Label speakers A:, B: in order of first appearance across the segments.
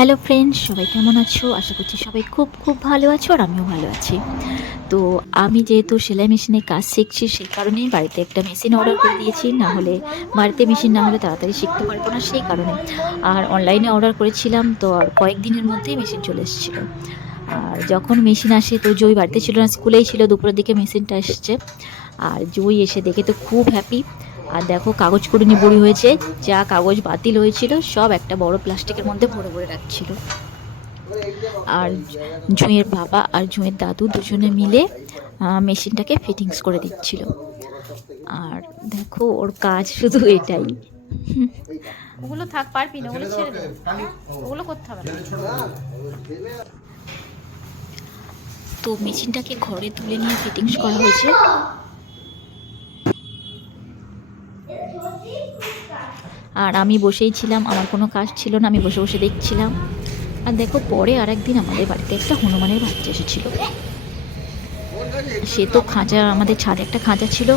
A: Hello friends সবাই কেমন আছো? আশা করছি সবাই খুব খুব ভালো আছো আর আমিও ভালো আছি। তো আমি যেহেতু সেলাই মেশিনে কাজ শিখছি, সেই কারণেই বাড়িতে একটা মেশিন অর্ডার করে দিয়েছি। না হলে বাড়িতে মেশিন না হলে তাড়াতাড়ি শিখতে পারব না সেই কারণে। আর অনলাইনে অর্ডার করেছিলাম, তো আর কয়েকদিনের মধ্যেই মেশিন চলে এসেছিল। আর যখন মেশিন আসে, তো জই বাড়িতে ছিল না, স্কুলেই ছিল, দুপুরের দিকে মেশিনটা এসছে। আর জয় এসে দেখে তো খুব হ্যাপি আর দেখো কাগজ কুড়ুনি বড়ি হয়েছে যা কাগজ বাতিল হয়েছিল সব একটা বড় প্লাস্টিকের মধ্যে ভরে ভরে রাখছিল। আর জুঁয়ের বাবা আর জুঁয়ের দাদু দুজনে মিলে মেশিনটাকে ফিটিংস করে দিচ্ছিল। আর দেখো ওর কাজ শুধু এটাই।
B: ওগুলো থাক পারবি না ওগুলো ছেড়ে দে। ওগুলো করতে হবে না।
A: তো মেশিনটাকে ঘরে তুলে নিয়ে ফিটিংস করা হয়েছে। আর আমি বসেই ছিলাম আমার কোনো কাজ ছিল না আমি বসে বসে দেখছিলাম। আর দেখো পরে আর একদিন আমাদের বাড়িতে একটা হনুমানের বাচ্চা এসেছিল। সে তো খাঁচা আমাদের ছাদে একটা খাঁচা ছিল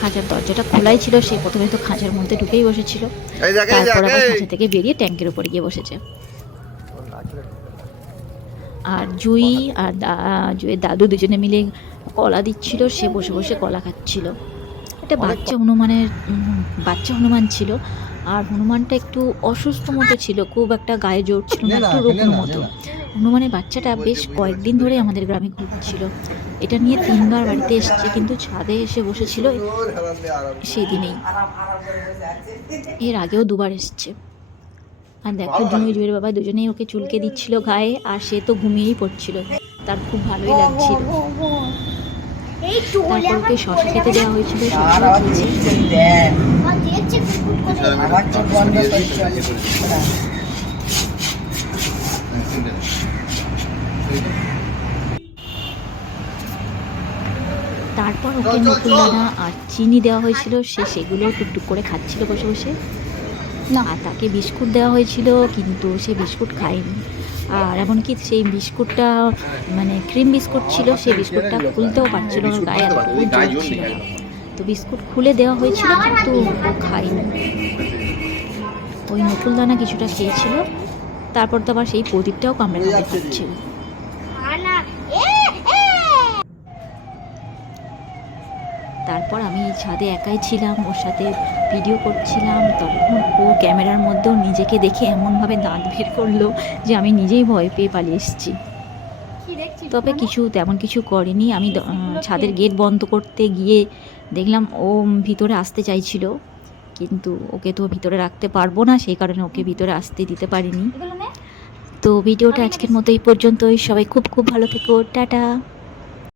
A: খাঁচার দরজাটা খোলাই ছিল সে প্রথমে তো খাঁচার মধ্যে ঢুকেই বসেছিল। তারপর আবার খাঁচা থেকে বেরিয়ে ট্যাঙ্কের উপরে গিয়ে বসেছে। আর জুই আর জুইয়ের দাদু দুজনে মিলে কলা দিচ্ছিল সে বসে বসে কলা খাচ্ছিল। একটা বাচ্চা হনুমানের বাচ্চা হনুমান ছিল আর হনুমানটা একটু অসুস্থ মতো ছিল খুব একটা গায়ে জোর ছিল না একটু রোগন মতো। হনুমানের বাচ্চাটা বেশ কয়েকদিন ধরে আমাদের গ্রামে ঘুরছিল। এটা নিয়ে তিনবার বাড়িতে এসছে কিন্তু ছাদে এসে বসেছিল সেই দিনেই এর আগেও দুবার এসছে। আর দেখো জুঁই জুয়ের বাবা দুজনেই ওকে চুলকে দিচ্ছিল গায়ে আর সে তো ঘুমিয়েই পড়ছিল। তার খুব ভালোই লাগছিল। তারপর ওকে শশা খেতে দেওয়া হয়েছিল শশা তারপর ওকে নতুন দানা আর চিনি দেওয়া হয়েছিল সে সেগুলো টুকটুক করে খাচ্ছিল বসে বসে। না, তাকে বিস্কুট দেওয়া হয়েছিল, কিন্তু সে বিস্কুট খায়নি। আর এমনকি সেই বিস্কুটটা মানে ক্রিম বিস্কুট ছিল সেই বিস্কুটটা খুলতেও পারছিল না, গায়ে ছিল। তো বিস্কুট খুলে দেওয়া হয়েছিল, কিন্তু ও খায়নি। ওই নকুল দানা কিছুটা খেয়েছিল, তারপর তো আবার সেই প্রদীপটাও কামড়ে কামড়ে খাচ্ছিল। তারপর আমি ছাদে একাই ছিলাম, ওর সাথে ভিডিও করছিলাম, তখন ও ক্যামেরার মধ্যেও নিজেকে দেখে এমনভাবে দাঁত বের করল যে আমি নিজেই ভয় পেয়ে পালিয়ে এসেছি। তবে কিছু তেমন কিছু করেনি। আমি ছাদের গেট বন্ধ করতে গিয়ে দেখলাম ও ভিতরে আসতে চাইছিল। কিন্তু ওকে তো ভিতরে রাখতে পারব না সেই কারণে ওকে ভিতরে আসতে দিতে পারিনি। তো ভিডিওটা আজকের মতো এই পর্যন্তই। সবাই খুব খুব ভালো থেকো। টাটা।